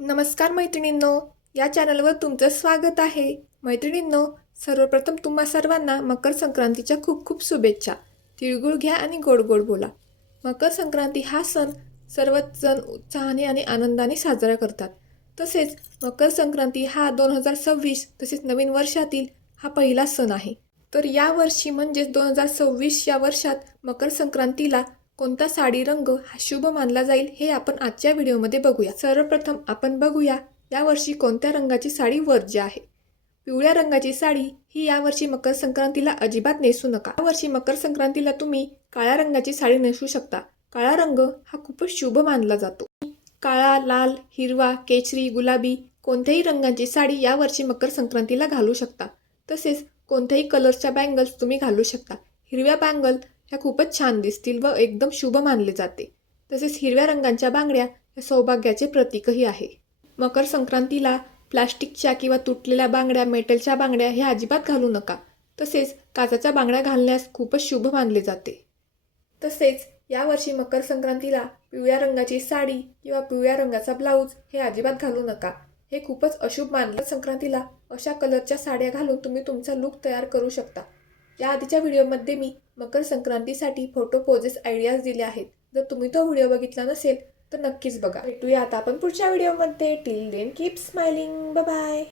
नमस्कार मैत्रिणींनो या चॅनलवर तुमचं स्वागत आहे. मैत्रिणींनो सर्वप्रथम तुम्हा सर्वांना मकर संक्रांतीच्या खूप खूप शुभेच्छा. तिळगुळ घ्या आणि गोड गोड बोला. मकर संक्रांती हा सण सर्वच जण उत्साहाने आणि आनंदाने साजरा करतात. तसेच मकर संक्रांती हा दोन हजार सव्वीस तसेच नवीन वर्षातील हा पहिला सण आहे. तर या वर्षी म्हणजेच दोन हजार सव्वीस या वर्षात मकर संक्रांतीला कोणता साडी रंग हा शुभ मानला जाईल हे आपण आजच्या व्हिडिओमध्ये बघूया. सर्वप्रथम आपण बघूया यावर्षी कोणत्या रंगाची साडी वर्ज्य आहे? पिवळ्या रंगाची साडी ही यावर्षी मकर संक्रांतीला अजिबात नेसू नका. यावर्षी मकर संक्रांतीला तुम्ही काळ्या रंगाची साडी नेसू शकता. काळा रंग हा खूपच शुभ मानला जातो. काळा लाल हिरवा केचरी गुलाबी कोणत्याही रंगाची साडी यावर्षी मकर संक्रांतीला घालू शकता. तसेच कोणत्याही कलर्सच्या बँगल्स तुम्ही घालू शकता. हिरव्या बँगल ह्या खूपच छान दिसतील व एकदम शुभ मानले जाते. तसेच हिरव्या रंगांच्या बांगड्या या सौभाग्याचे प्रतीकही आहे. मकर संक्रांतीला प्लास्टिकच्या किंवा तुटलेल्या बांगड्या मेटलच्या बांगड्या ह्या अजिबात घालू नका. तसेच काचाच्या बांगड्या घालण्यास खूपच शुभ मानले जाते. तसेच यावर्षी मकर संक्रांतीला पिवळ्या रंगाची साडी किंवा पिवळ्या रंगाचा ब्लाऊज हे अजिबात घालू नका. हे खूपच अशुभ मानलं संक्रांतीला अशा कलरच्या साड्या घालून तुम्ही तुमचा लुक तयार करू शकता. या आधीच्या व्हिडिओमध्ये मी मकर संक्रांतीसाठी फोटो पोजेस आयडियाज दिले आहेत. जर तुम्ही तो व्हिडिओ बघितला नसेल तर नक्कीच बघा. भेटूया आता आपण पुढच्या व्हिडिओमध्ये till then keep smiling bye